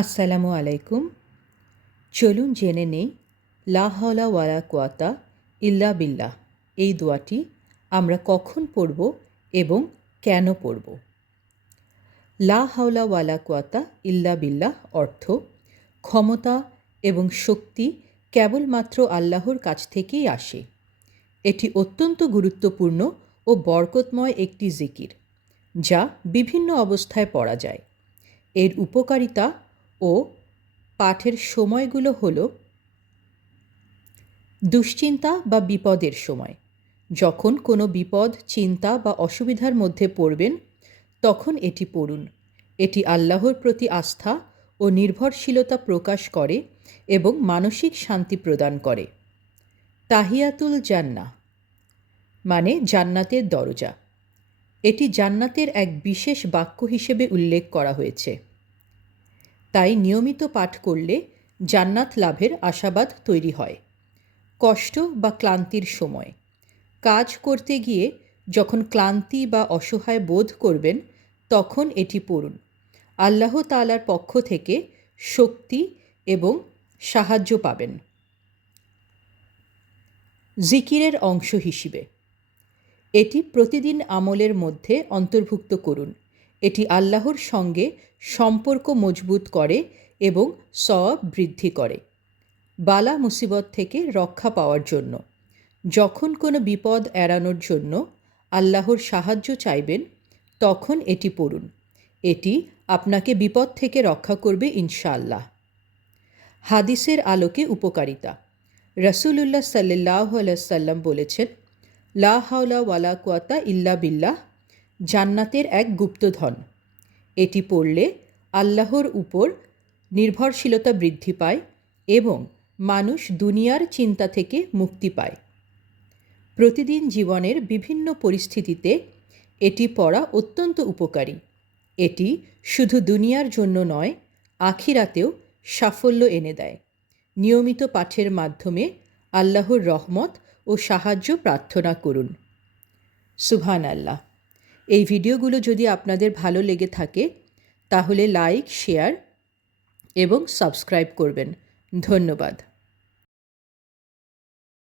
আসসালামু আলাইকুম। চলুন জেনে নেই, লা ওয়ালা কোয়াতা ইল্লা বিল্লাহ। এই দোয়াটি আমরা কখন পড়ব এবং কেন পড়ব? লা হাওলা ওয়ালা কোয়াতা ইল্লা বিল্লাহ অর্থ, ক্ষমতা এবং শক্তি কেবলমাত্র আল্লাহর কাছ থেকেই আসে। এটি অত্যন্ত গুরুত্বপূর্ণ ও বরকতময় একটি জিকির, যা বিভিন্ন অবস্থায় পড়া যায়। এর উপকারিতা ও পাঠের সময়গুলো হল দুশ্চিন্তা বা বিপদের সময়। যখন কোনো বিপদ, চিন্তা বা অসুবিধার মধ্যে পড়বেন, তখন এটি পড়ুন। এটি আল্লাহর প্রতি আস্থা ও নির্ভরশীলতা প্রকাশ করে এবং মানসিক শান্তি প্রদান করে। তাহিয়াতুল জান্না মানে জান্নাতের দরজা। এটি জান্নাতের এক বিশেষ বাক্য হিসেবে উল্লেখ করা হয়েছে। তাই নিয়মিত পাঠ করলে জান্নাত লাভের আশাবাদ তৈরি হয়। কষ্ট বা ক্লান্তির সময়। কাজ করতে গিয়ে যখন ক্লান্তি বা অসহায় বোধ করবেন, তখন এটি পড়ুন। আল্লাহ তালার পক্ষ থেকে শক্তি এবং সাহায্য পাবেন। জিকিরের অংশ হিসেবে। এটি প্রতিদিন আমলের মধ্যে অন্তর্ভুক্ত করুন। এটি আল্লাহর সঙ্গে সম্পর্ক মজবুত করে এবং সব বৃদ্ধি করে। বালা মুসিবত থেকে রক্ষা পাওয়ার জন্য। যখন কোনো বিপদ এড়ানোর জন্য আল্লাহর সাহায্য চাইবেন, তখন এটি পড়ুন। এটি আপনাকে বিপদ থেকে রক্ষা করবে ইনশাআল্লাহ। হাদিসের আলোকে উপকারিতা। রসুলুল্লাহ সাল্লাহ সাল্লাম বলেছেন, লা হাওলা ওয়ালা কুয়াতা ইল্লা বিল্লাহ। জান্নাতের এক গুপ্তধন। এটি পড়লে আল্লাহর উপর নির্ভরশীলতা বৃদ্ধি পায় এবং মানুষ দুনিয়ার চিন্তা থেকে মুক্তি পায়। প্রতিদিন জীবনের বিভিন্ন পরিস্থিতিতে এটি পড়া অত্যন্ত উপকারী। এটি শুধু দুনিয়ার জন্য নয়, আখিরাতেও সাফল্য এনে দেয়। নিয়মিত পাঠের মাধ্যমে আল্লাহর রহমত ও সাহায্য প্রার্থনা করুন। সুভান আল্লাহ এই ভিডিওগুলো যদি আপনাদের ভালো লেগে থাকে তাহলে লাইক শেয়ার এবং সাবস্ক্রাইব করবেন। ধন্যবাদ।